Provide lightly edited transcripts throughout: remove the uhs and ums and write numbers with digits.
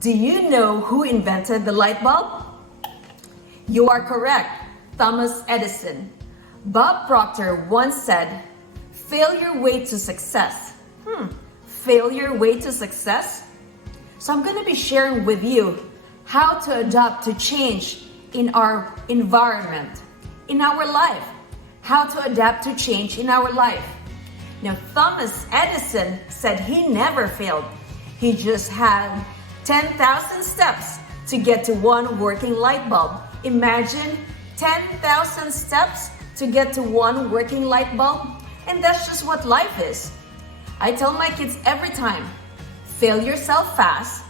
Do you know who invented the light bulb? You are correct, Thomas Edison. Bob Proctor once said, "Fail your way to success." Fail your way to success? So I'm going to be sharing with you how to adapt to change in our environment, in our life. How to adapt to change in our life. Now, Thomas Edison said he never failed. He just had 10,000 steps to get to one working light bulb. Imagine 10,000 steps to get to one working light bulb. And that's just what life is. I tell my kids every time, fail yourself fast,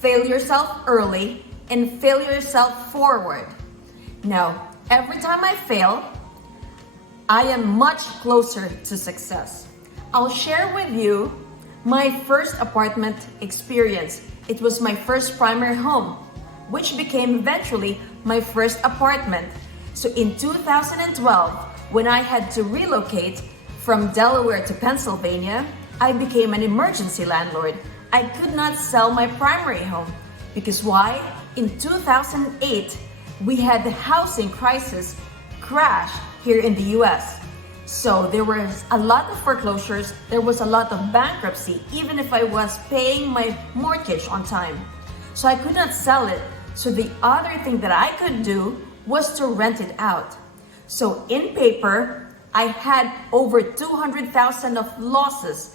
fail yourself early, and fail yourself forward. Now, every time I fail, I am much closer to success. I'll share with you my first apartment experience. It was my first primary home, which became eventually my first apartment. So in 2012, when I had to relocate from Delaware to Pennsylvania, I became an emergency landlord. I could not sell my primary home because why? In 2008, we had the housing crisis crash here in the US. So there was a lot of foreclosures, there was a lot of bankruptcy, even if I was paying my mortgage on time. So I could not sell it. So the other thing that I could do was to rent it out. So in paper, I had over 200,000 of losses.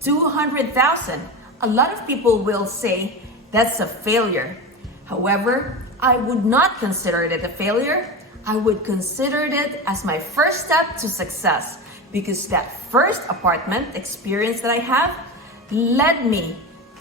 200,000. A lot of people will say that's a failure. However, I would not consider it a failure. I would consider it as my first step to success because that first apartment experience that I have led me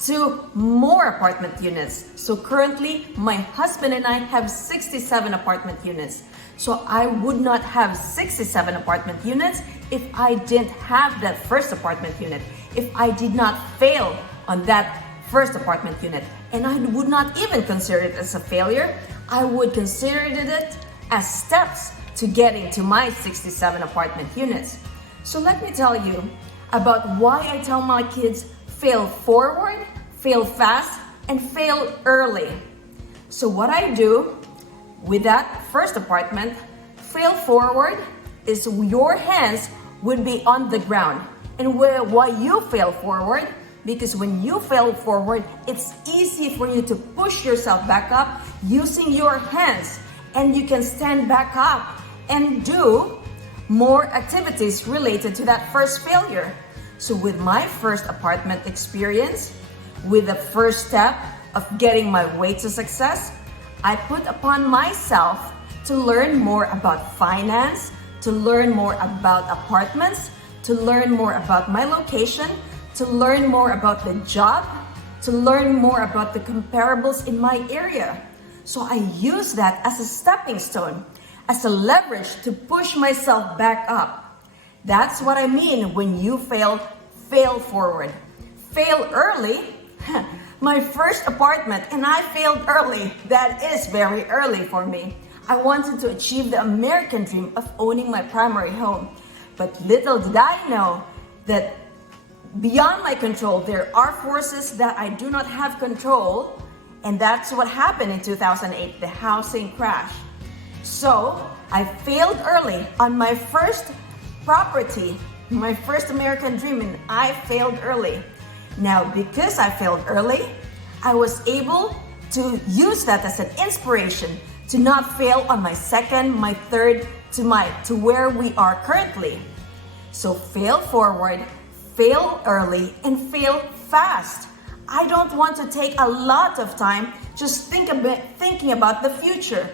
to more apartment units. So currently, my husband and I have 67 apartment units. So I would not have 67 apartment units if I didn't have that first apartment unit, if I did not fail on that first apartment unit. And I would not even consider it as a failure. I would consider it as steps to getting to my 67 apartment units. So let me tell you about why I tell my kids fail forward, fail fast, and fail early. So what I do with that first apartment, fail forward, is your hands would be on the ground. And why you fail forward? Because when you fail forward, it's easy for you to push yourself back up using your hands. And you can stand back up and do more activities related to that first failure. So with my first apartment experience, with the first step of getting my way to success, I put upon myself to learn more about finance, to learn more about apartments, to learn more about my location, to learn more about the job, to learn more about the comparables in my area. So I use that as a stepping stone, as a leverage to push myself back up. That's what I mean when you fail forward. Fail early? My first apartment and I failed early. That is very early for me. I wanted to achieve the American dream of owning my primary home. But little did I know that beyond my control, there are forces that I do not have control. And that's what happened in 2008, the housing crash. So I failed early on my first property, my first American dream, and I failed early. Now, because I failed early, I was able to use that as an inspiration to not fail on my second, my third, to where we are currently. So fail forward, fail early, and fail fast. I don't want to take a lot of time just thinking about the future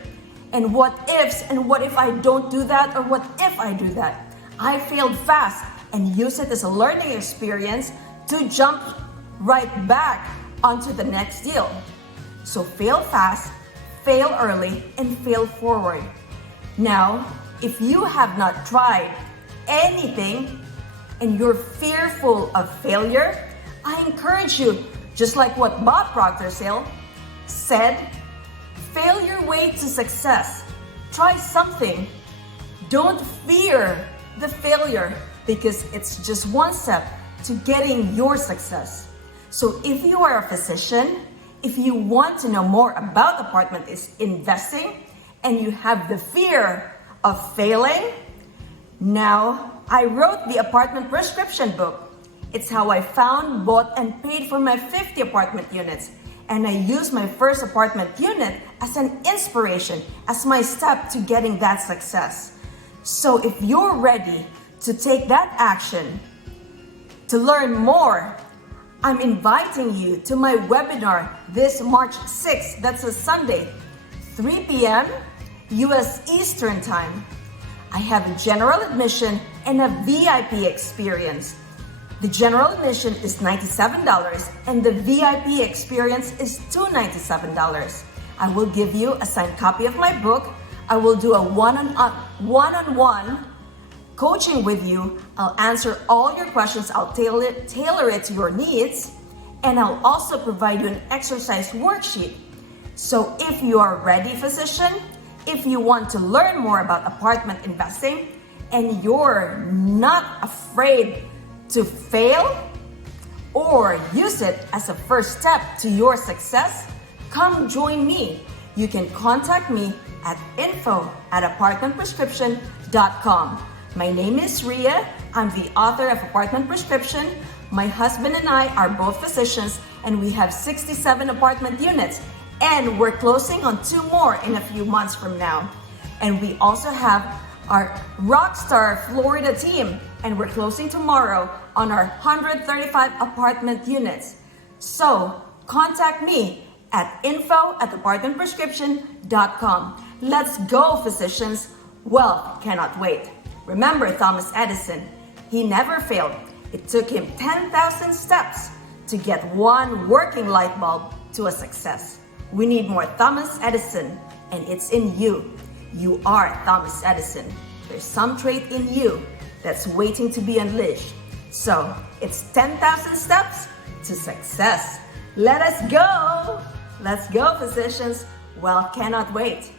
and what ifs and what if I don't do that or what if I do that. I failed fast and use it as a learning experience to jump right back onto the next deal. So fail fast, fail early, and fail forward. Now, if you have not tried anything and you're fearful of failure, I encourage you, just like what Bob Proctor said, fail your way to success. Try something. Don't fear the failure because it's just one step to getting your success. So if you are a physician, If you want to know more about apartment investing and you have the fear of failing, now I wrote the apartment prescription book. It's how I found, bought, and paid for my 50 apartment units. And I used my first apartment unit as an inspiration, as my step to getting that success. So if you're ready to take that action, to learn more, I'm inviting you to my webinar this March 6th, that's a Sunday, 3 p.m. US Eastern Time. I have a general admission and a VIP experience. The general admission is $97 and the VIP experience is $297. I will give you a signed copy of my book. I will do a one-on-one coaching with you. I'll answer all your questions. I'll tailor it to your needs. And I'll also provide you an exercise worksheet. So if you are ready, physician, if you want to learn more about apartment investing and you're not afraid to fail or use it as a first step to your success, come join me. You can contact me at info@apartmentprescription.com. My name is Ria. I'm the author of Apartment Prescription. My husband and I are both physicians and we have 67 apartment units and we're closing on 2 more in a few months from now. And we also have our Rockstar Florida team and we're closing tomorrow on our 135 apartment units. So contact me at info@apartmentprescription.com. Let's go, physicians. Wealth cannot wait. Remember Thomas Edison, he never failed. It took him 10,000 steps to get one working light bulb to a success. We need more Thomas Edison, and it's in you. You are Thomas Edison. There's some trait in you that's waiting to be unleashed. So it's 10,000 steps to success. Let us go. Let's go, physicians. Wealth cannot wait.